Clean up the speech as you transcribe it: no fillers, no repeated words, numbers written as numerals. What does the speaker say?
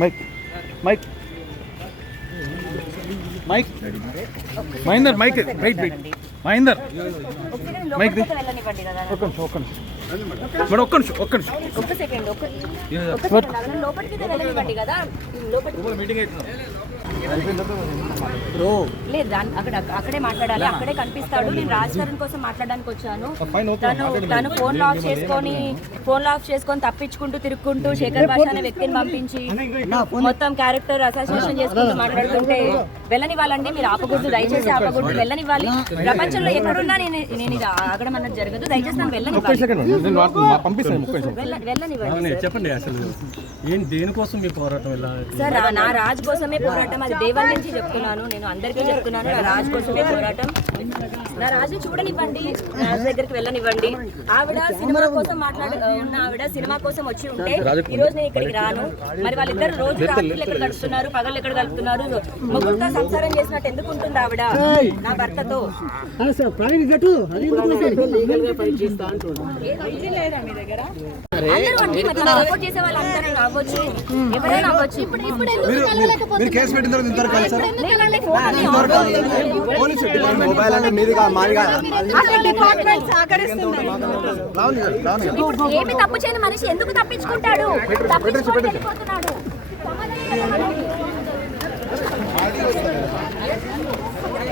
Mic mike mike Mahender mike wait wait Mahender mike ఒక్క నిమిషం ఒక్క నిమిషం ఒక్క సెకండ్ లోపలికి వెళ్ళనివ్వండి కదా మీటింగ్ లేదు అక్కడే మాట్లాడాలి, అక్కడే కనిపిస్తాడు. నేను రాజ్ తరుణ్ కోసం మాట్లాడడానికి వచ్చాను. తను ఫోన్ ఆఫ్ చేసుకొని తప్పించుకుంటూ తిరుక్కుంటూ శేఖర్ భాష అనే వ్యక్తిని పంపించి మొత్తం క్యారెక్టర్ అసోసియేషన్ చేసుకుంటూ మాట్లాడుతుంటే వెళ్ళనివ్వాలండి. మీరు ఆపకూడదు, దయచేసి ఆపకూడదు, వెళ్ళనివ్వాలి. ప్రపంచంలో ఎక్కడున్నా నేను ఇది ఆగడం అన్నది జరగదు. దయచేసి నన్ను వెళ్ళనివ్వండి. చెప్పండి అసలు దేనికోసం మీ పోరాటం? సార్ నా రాజ్ కోసమే పోరాటం. అది దేవన్ నుంచి చెప్తున్నాను, నేను అందరికీ చెప్తున్నాను. నా రాజ్ కోసమే పోరాటం. నా రాజు చూడనివ్వండి, రాజు దగ్గరికి వెళ్ళనివ్వండి. ఆవిడ సినిమా కోసం ఉన్న ఆవిడ సినిమా కోసం వచ్చి ఉంటే ఈ రోజు నేను ఇక్కడికి రాను. మరి వాళ్ళిద్దరు రోజు రాత్రులు ఎక్కడ గడుపుతున్నారు, పగలు ఎక్కడ గడుపుతున్నారు, మొగ్గుతో సంసారం చేసినట్టు ఎందుకు ఉంటుంది ఆవిడ నా భర్తతో? సపోర్ట్ చేసే వాళ్ళు అందరూ అవ్వచ్చు, ఎవరైనా అవ్వచ్చు. ఏమి తప్పు చేయని మనిషి ఎందుకు తప్పించుకుంటాడు? తప్పించుకొని వెళ్ళిపోతున్నాడు.